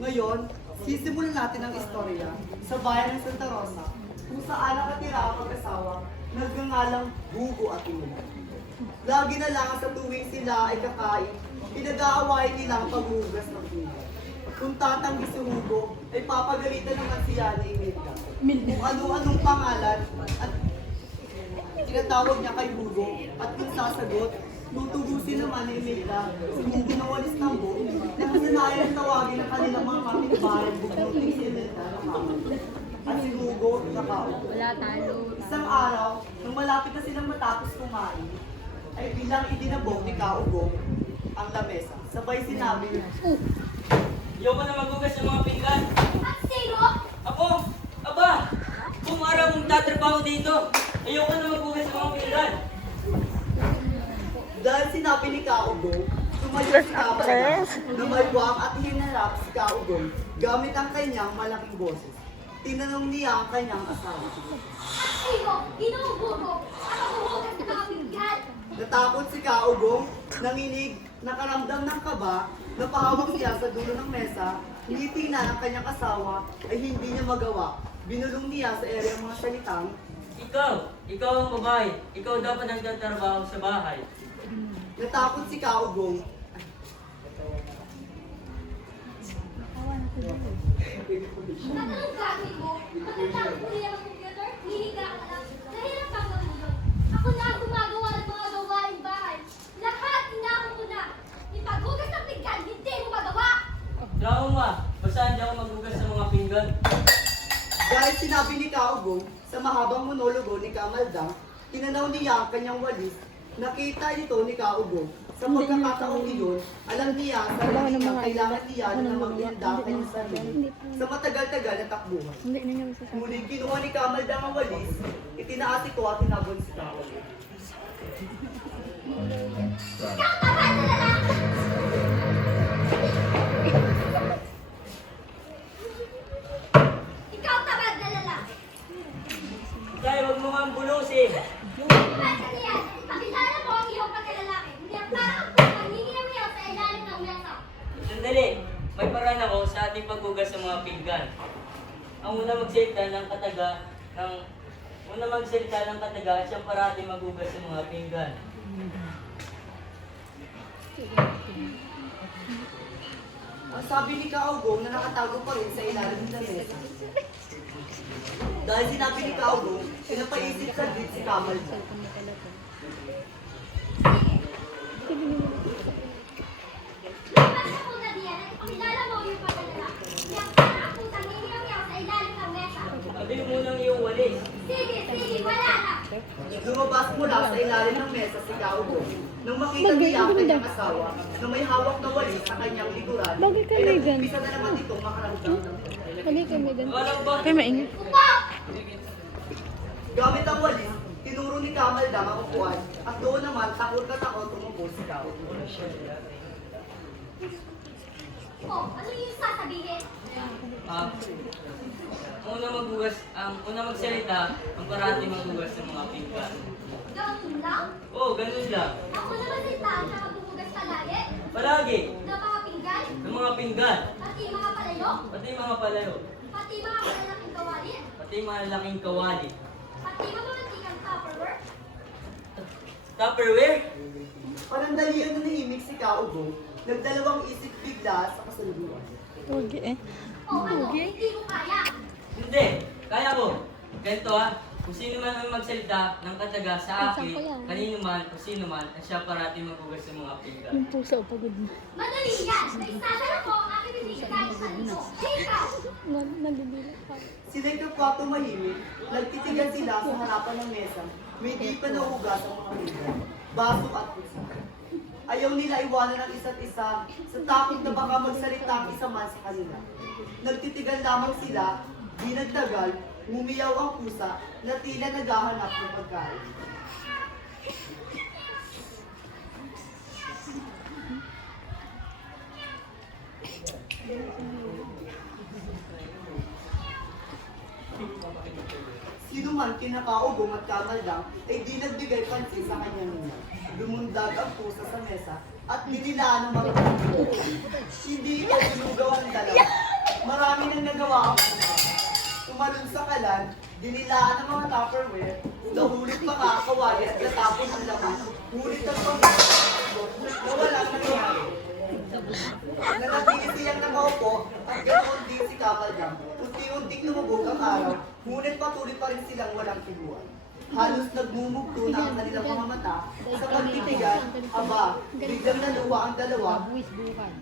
Ngayon, sisimulan natin ang istorya sa bayan ng Santa Rosa kung saan nakatira ang mag-asawa nagngangalang Hugo at Ina. Lagi na lang sa tuwing sila ay kakain, pinag-aawayan nila ang paghuhugas ng pinggan. Kung tatanggi si Hugo, ay papagalitan naman siya ni Imelda. Kung ano-anong pangalan at tinatawag niya kay Hugo at kung sasagot, tutugusin naman ni Imelda si Hugo na walis ng buo na kasanayan tawagin ng kanilang mga kapitbahay buknutin si Imelda na kamay. At si Hugo nakaupo. Wala talo. Isang araw, nung malapit na silang matapos kumain, ay bilang idinabog ni Kaugo ang lamesa. Sabay sinabi, Ayoko na magugas ng mga pinggan. At sino? Ako? Aba! Kung araw kong tatrabaho dito, ayoko na magugas ng mga pinggan. dahil sinabi ni Kaugo, tumayo si Kabalda na may wang at hinarap si Kaugo gamit ang kanyang malaking boses. Tinanong niya ang kanyang asawa. At sino? Inuubo. Ang mahuhugas ng mga pinggan. Natakot si Kaugo, nanginig, nakaramdam ng kaba, napahawak siya sa dulo ng mesa, ngiti na ang kanyang asawa ay hindi niya magawa. Binulong niya sa ere ang mga salitang, Ikaw ang babae. Ikaw dapat nagtatrabaho sa bahay. natakot si Kaugo. Anong gagawin mo? Pagkatapos mo nila ng computer, hihiga ka lang. Nahirap kang mahulog. Ako na ang gumagawa ng mga gawain bahay. Lahat inako ko na. Ipaghugas ng pinggan, hindi mo magawa. Trauma, basta hindi ako magugas ng mga pinggan. Dahil sinabi ni Kaugo sa mahabang monologo ni Kamaldang, tinanaw niya ang kanyang walis. Nakita ito ni Kaugo. Sa pagkakataong iyon, alam niya sa na kailangan niya na mag-ihanda ang kanyang sarili sa matagal-tagal na takbuhan. Muling kinuha ni Kamaldang ang walis, itinaas ito at tinabon si Kaugo. Ikaw tamad na lalaki! Ikaw tamad na lalaki! Dahil huwag mo nga bulusin. Pansa niyan, pakilala mo ang iyong pagkalalaki. Hindi ang parang ang hinginawiyaw sa ilalim ng mesa. Sandali, may paraan ako sa ating paghugas ng mga pinggan. Ang una magsalita ng kataga, siyang parati maghugas ng mga pinggan. Ang sabi ni Kaugo na nakatago pa rin sa ilalim ng mesa. Dahil sinabi ni Kaugo, pinapaisip sa dit si Kamaldang. Pansa ko na diyan at ipakilala mo ang iyong pagkalalaki. Hindi ang parang ang hinginawiyaw sa ilalim ng mesa. Sabihin mo nang iyong walis. Sige, wala na. Lumabas mula sa ilalim ng mesa si Kaugo. Nung makita niya ang kanyang asawa na may hawak na walis sa kanyang likuran, Bakit ka ay may gan- nag-umpisa na naman itong makaramdam ng Kami kay Megan. Alam ba? Kay maingay. Upo! gamit ang walis, tinuro ni Kamaldang ang upuan at doon naman takot na takot tumupo si Kaugo. Ano yung sasabihin? Ang una magsalita, ang parati maghugas ng mga pinggan. Ganun lang? Oo, ganun lang. Ako naman si Tan na magbubugas palagi Palagi, ng mga pinggan, ng mga pinggan, pati mga palayok, pati mga palayo, pati mga malalaking kawali, pati mga laking kawali. pati mga mantikang Tupperware. Tupperware? Panandalian na nahimik si Kaugo, nagdalawang isip bigla sa kasalubuan. Huwag eh. O ano, hindi mo kaya. Hindi, kaya ko. Ganito kung sino man ang magsalita ng kataga sa akin, kanino man o sino man, ay siya parati maghugas ng mga pinggan. Yung puso, pagod na. Madali yan. Naisasara ko ang aking bibig kahit sa ito. Ikaw! Nagdidila pa. Sila'y kapwa tumahimik, nagtitigan sila sa harapan ng mesa, may di pa nahugas ang mga libre, baso at pusa. Ayaw nila iwanan ang isa't isa sa takot na baka magsalita ang isa man sa kanila. Nagtitigan lamang sila, di nagtagal, ngumiyaw ang pusa na tila naghahanap ng pagkain. Si Sino man kinakaubong at kamaldang ay di nagbigay pansin sa kanyang ina. Lumundag ang pusa sa mesa at dinilaan ng mga tao. Hindi ito sinugaw ng dalawa. Marami nang nagawa ang pusa. Tumalon sa kalan, dinilaan ng mga Tupperware, nahulog pa nga kawali at natapon ang laman. Ngunit ang pagkakas na walang nangyari. Nanatili siyang nakaupo at ganoon din si Kapaldang. Unti-unting lumubog ang araw, ngunit patuloy pa rin silang walang tiguan. Halos nagmumugto na ang kanilang mga mata sa pagtitigan, aba, biglang naluwa ang dalawa.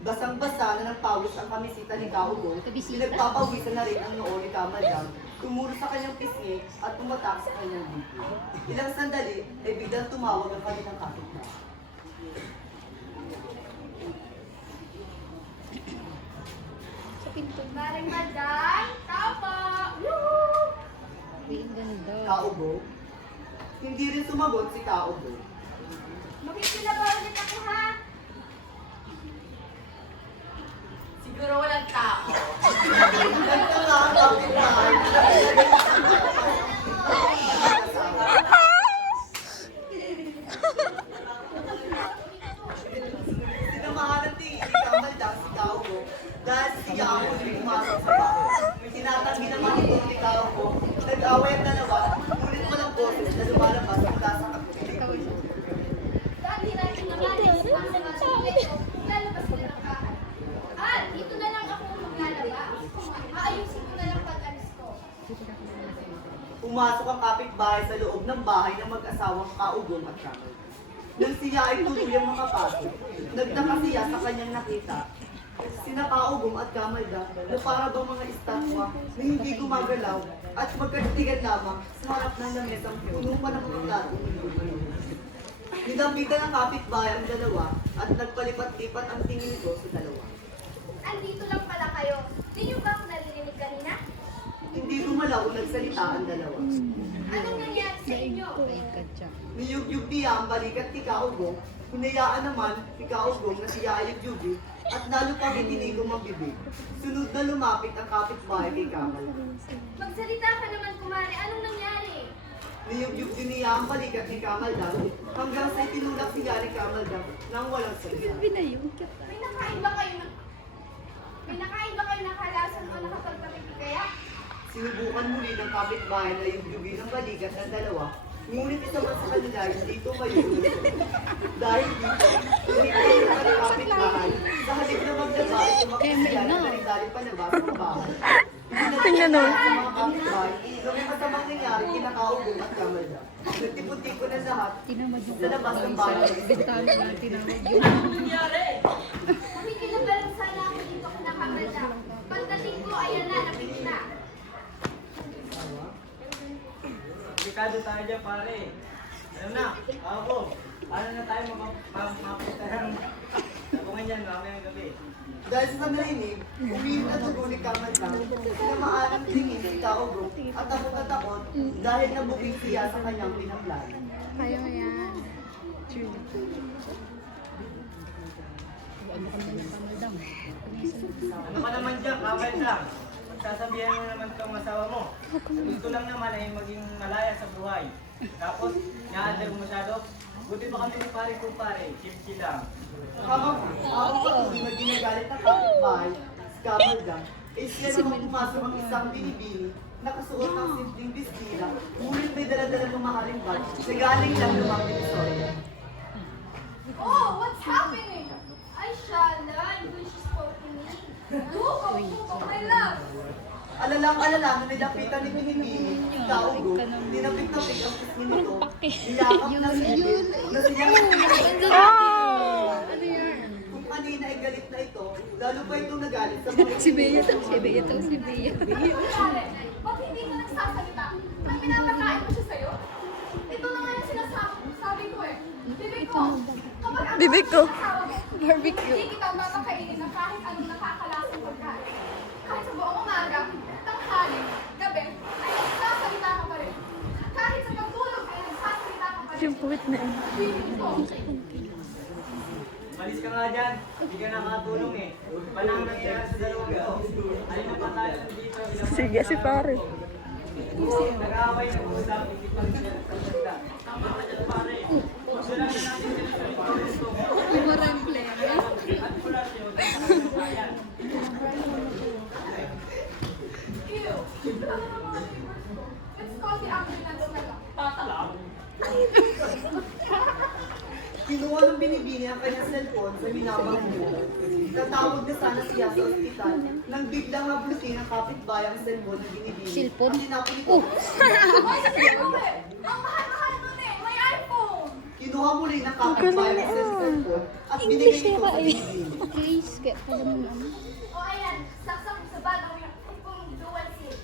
Basang-basa na ng pawis ang kamisita ni Kaugo, pinagpapawisan na rin ang noo ni Kamaldang. Tumuro sa kanyang pisngi at tumatak sa kanyang bibig. Ilang sandali ay biglang tumawag ang kanilang kapitbahay. Sa pinto. Maring Maday, tao po! Woohoo! Uy, ang ganda. Kaugo? Hindi rin sumagot si Kaugo. Makikilaba ulit ako ha! Siguro walang tao. Nagtanga ang kapitbahay. Sinamahan ng tingin ni Kamaldang si Kaugo dahil siya ang huling pumasok sa bahay. Tinatanggi naman ito ni Kaugo. Nag-away ang dalawa, ngunit walang boses na lumalabas mula sa kapitbahay. Dati natin naman ay sumasama sa ito, lalabas sila ng bahay. Ah, dito na lang ako maglalaba. Aayusin ko na lang pag-alis ko. Pumasok ang kapitbahay sa loob ng bahay ng mag-asawang Kaugong at Kamaldang. Nang siya ay tuluyang makapasok, nagtaka siya sa kanyang nakita. Sina Kaugong at Kamaldang na para bang mga estatwa na hindi gumagalaw at magkatigan lamang sa harap ng lamesang puno pa ng mga plato. Nilambitan ng kapitbahay ang dalawa at nagpalipat-lipat ang tingin nito sa dalawa. Andito lang pala kayo. Di niyo ba ako naririnig kanina? Hindi gumalaw o nagsalita ang dalawa. Anong nangyari sa inyo? Niyugyug niya ang balikat ni Kaugong, hinayaan naman ni Kaugong na siya ay yugyugin at lalo pang itinigong ang bibig. Sunod na lumapit ang kapitbahay kay Kamaldang. Magsalita ka naman, kumare. Anong nangyari? Niyugyug din niya ang balikat ni Kamaldang hanggang sa itinulak siya ni Kamaldang nang walang salita. May nakain ba kayo ng halasan o nakapagpapipig kaya? Sinubukan muli ng kapitbahay na yugyugin ang balikat ng dalawa, ngunit isa man sa kanila hindi tumayo. Dahil dito, hinintay naman ang kapitbahay sa halip na maglaba ay tumakbo sila na dali palabas ng bahay. Tingnan mo. Sa mga kapitbahay, may masamang nangyari kina Kaugong at Kamaldang. Nagtipon-tipon na lahat sa labas ng bahay. Ano nangyari? Makikilaba lang sana ako dito kinakamala. Pagdating ko, ayan na, nakita na. Delikado tayo dyan, pare. Alam na, ako. Ano na tayo mapunta ng tabungan yan mamayang gabi. Dahil sa narinig, umiinit ang dugo ni Kamaldang, sinamaan ang tingin si Kaugong at takot na takot dahil nabuging siya sa kanyang pinaplano. Kaya mo yan. True. Ano ka naman dyan, Kamaldang? Sasabihan mo naman kang masawa mo. Gusto lang naman ay maging malaya sa buhay. Tapos, naandar mo masyado. Buti pa kami ni pare kung pare, chill lang. Habang patuloy na ginagalit ng kapitbahay, si Kamaldang, siya naman pumasok ang isang binibini, nakasuot ng simpleng bestila, ngunit may dala-dala ng mahaling bag, na galing lang ng mga Pinisoria. Oh, what's happening? Ay, Shala, when she spoke to me. Duko, my love. Alalang-alala na nilapitan ni Binibini, si Kaugo, dinapit-tapit ang pisngi nito, niyakap na silid, na Oh! Kung kanina ay galit na ito, lalo pa itong nagalit sa mga Si Bea to, si Bea to, si Bea. Pare, ba't hindi ka nagsasalita? Nang pinapakain ko siya sa'yo? Ito na nga yung sinasabi ko eh. Bibig ko, kapag ang Bibig ko. asawa mo, Barbecue. hindi kita mapakainin ng kahit anong nakakalasang pagkain. Kahit sa buong umaga, tanghali, gabi, ay nagsasalita ka pa rin. Kahit sa pagtulog ay nagsasalita ka pa rin. Yung puwit na yun. Bibig ko. Malis ka nga dyan, hindi ka nakatulong eh. Paano ang nangyayari sa dalawang ito? Alin na pa tayo dito? Sige si pare. Nag-aaway ng usap, hindi pa rin sila nagsalita. Tama ka dyan, pare. Gusto lang na natin sila sa ito. Umarang player. At pula siya, ang bayan. Let's call the ambulance na lang. Tatalam. Kinuha ng binibini ang kanyang cellphone sa minamang mo. Tatawag na sana siya sa ospital nang biglang hablutin ng kapitbahay ang cellphone ng binibini. Cellphone? At tinapon Oh! Ang mahal-mahal nun eh! May iPhone! Kinuha muli ng kapitbahay ang cellphone at binigay English ito ba sa eh? binibini. Case, kaya pala mo naman. O ayan, saksak mo sa bag ang kung dual SIM.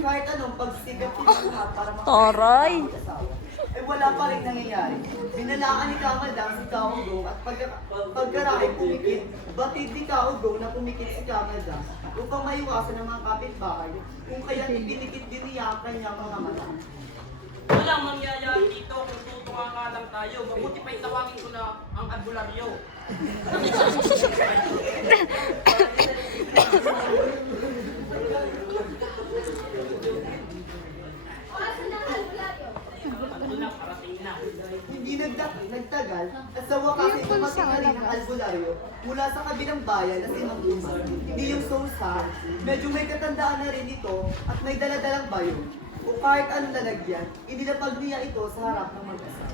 Kahit anong pagsigap ng lahat para Taray! mag-asawa, eh wala pa rin nangyayari. Binalaan ni Kamadang si Kaugong at pagkaraing pumikit, batid ni Kaugong na pumikit si Kamadang upang maiwasan ng mga kapitbahay kung kaya ipinikit din niya ang kanyang mga mata. Walang mangyayari dito kung tutunga nga lang tayo. Mabuti pa itawagin ko na ang albularyo. O asan na ang albularyo? Ito na, parating na. Hindi nagtagal at sa wakas ay dumating na rin ang albularyo mula sa kabilang bayan na si Manguma. Hindi yung Sousa, medyo may katandaan na rin ito at may daladalang bayo. O kahit anong lalagyan, inilapag niya ito sa harap ng mag-asawa.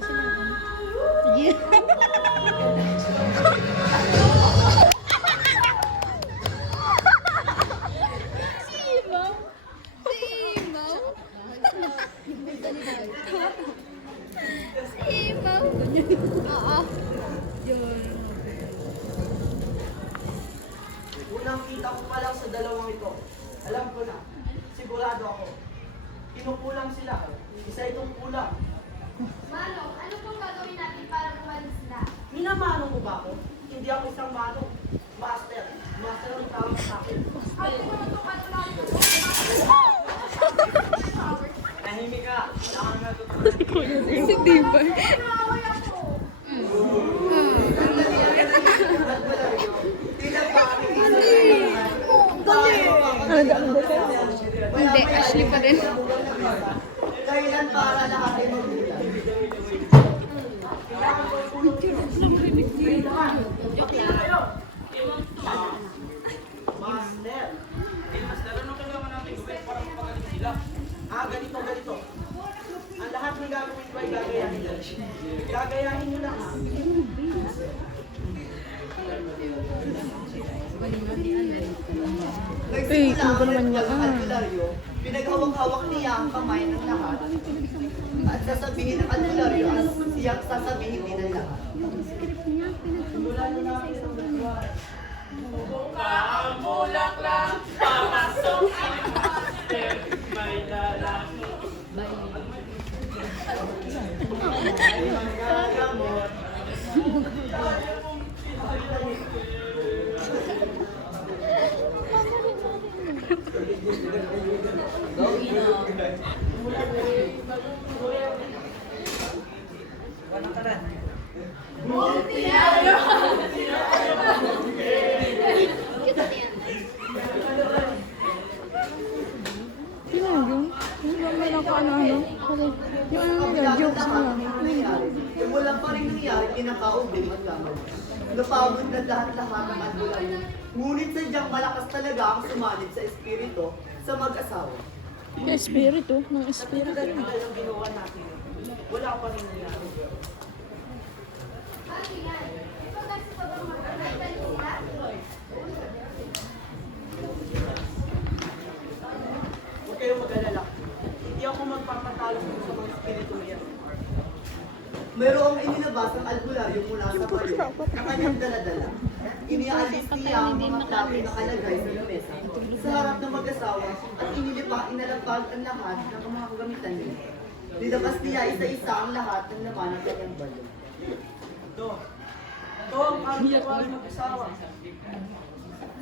Simaw! Simaw! Simaw! Oo. Yun. Unang kita ko pa lang sa dalawang ito. Alam ko na, sigurado ako. Kinukulang sila. Isa itong kulang. Manong, ano pong gagawin natin para bumalik sila? Minamanong mo ba ako? Hindi ako isang manong. Master. Master ang tawag sa akin. Ate mo na itong albularyo. Tahimik ka. Wala kang natutunan. Si Diba? Nakaway ako. Hindi, Ashley pa rin. Kailan para lahat ay magulat? Master. Eh, Master, ano kailangan natin gawin para mapagaling sila? Ganito. Ang lahat ng gagawin ko ay gagayahin nyo. Gagayahin nyo lang ha. Nagsimula ang ritual ng albularyo, pinaghawak-hawak niya ang kamay ng lahat at sasabihin ng albularyo ang siyang sasabihin din ng lahat. Simulan nyo na ang isang ritual. Ang bulaklak, papasok ang master, may dalang. Magagamot. Sino yun? Yung may nakaano-ano? Yung ano nila, jokes na lang. Eh, wala pa rin nangyari, kinakaubing at lamang. Napagod na lahat-lahat ng albularyo. Ngunit sadyang malakas talaga ang sumanib sa espiritu sa mag-asawa. Yung espiritu, ng espiritu. Tagal-tagal ang ginawa natin. Wala pa rin nangyari. Ate yan, ito kasi pa bang magkakaitan sila? Huwag kayong mag-alala. Hindi ako magpapatalo sa mga espiritu yan. Mayroong inilabas ang albularyo mula sa bayo na kanyang daladala. Iniaalis niya ang mga plato na kalagay sa lamesa sa harap ng mag-asawa at inalapag ang lahat ng mga kagamitan niya. Nilabas niya isa-isa ang lahat ng laman ng kanyang bayo. Ito ang albularyo ng mag-asawa.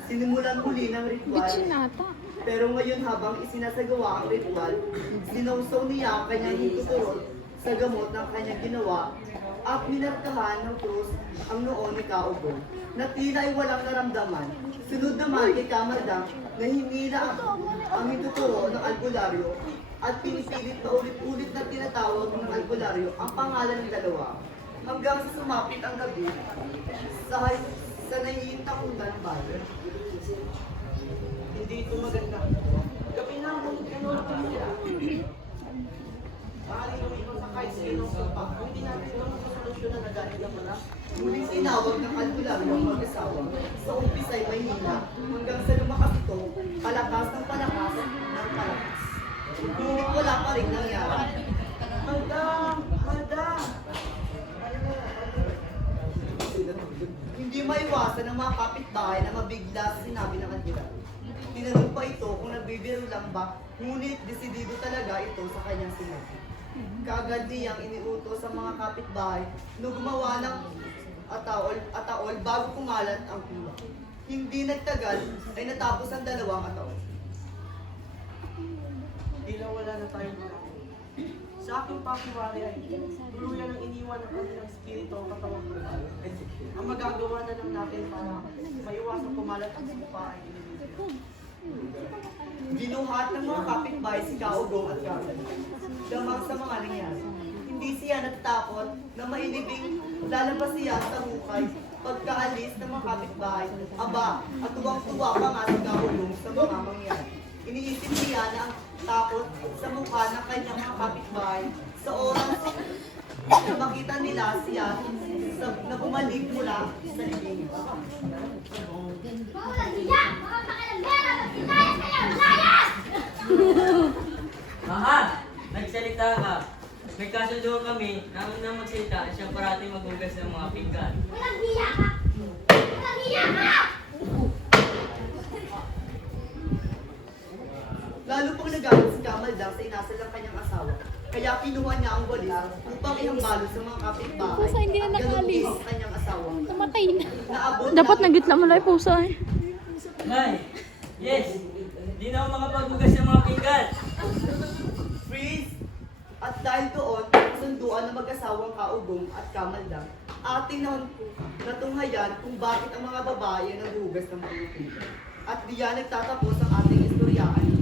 Sinimulan muli ng ritual. Bitchinata. Pero ngayon habang isinasagawa ang ritual, sinawsaw niya ang kanyang hituturot sa gamot ng kanyang ginawa at minarkahan ng krus ang noon ni Kaugong, na tila ay walang naramdaman. Sunod naman kay Kamaldang na hinila ang hituturo ng albularyo at pinipilit na ulit-ulit na tinatawag ng albularyo ang pangalan ng dalawa. Hanggang sa sumapit ang gabi sa naiintakutan ng bayan. Hindi ito maganda. Gabi na ang kinuha ko nila. Maaaring lumipas sa kahit sino ng sopa. Kung hindi natin ito masosolusyonan na galit na pala. Muling tinawag ng albularyo ang mag-asawa. Sa umpisa ay mahina, hanggang sa lumakas ito, palakas ng palakas ng palakas. Ngunit wala pa rin nangyari. Madam! Madam! Hindi maiwasan ng mga kapitbahay na mabigla sa sinabi ng albularyo. Tinanong pa ito kung nagbibiro lang ba, ngunit desidido talaga ito sa kanyang sinabi. Kaagad niyang iniutos sa mga kapitbahay na gumawa ng ataol bago kumalat ang pula. Hindi nagtagal ay natapos ang dalawang ataol. Tila wala na tayong marami. Sa aking pakiwari ay tuluyan ang iniwan ng kanilang spirito ang katawang buhay. Ang magagawa na lang natin para maiwasang kumalat ang lupa ay inilito. Ginuhat ng mga kapitbahay si Kaugong at Kamaldang. Damang sa mga nangyari. Hindi siya natatakot na mailibing lalabas siya sa hukay. Pagkaalis ng mga kapitbahay, aba, at tuwang-tuwa pa nga si Kaugong sa mga mangyari. Iniisip niya na ang takot sa mukha ng kanyang mga kapitbahay sa oras na makita nila siya na bumalik mula sa libing. Mga walang hiya! Mga pakalamera! Magsinayas kayo! Layas! Aha! Nagsalita ka. May kasundo kami na ang unang magsalita ay siyang parating maghugas ng mga pinggan. Walang hiya ka! Walang hiya ka! Lalo pang nagalit si Kamaldang sa inasal ng kanyang asawa. Kaya kinuha niya ang walis upang ihambalo sa mga kapitbahay. Pusa, hindi na at ganun nakalis. din sa kanyang asawa. Namatay na. Naabot Dapat na- nagitla mo lang yung pusa eh. Nay! Yes! Di na ako makapaghugas ng mga pinggan. Freeze! At dahil doon, sunduan ng mag-asawang Kaugong at Kamaldang, ating natunghayan kung bakit ang mga babae ay naghugas ng mga pinggan. At diyan nagtatapos ang ating istoryaan.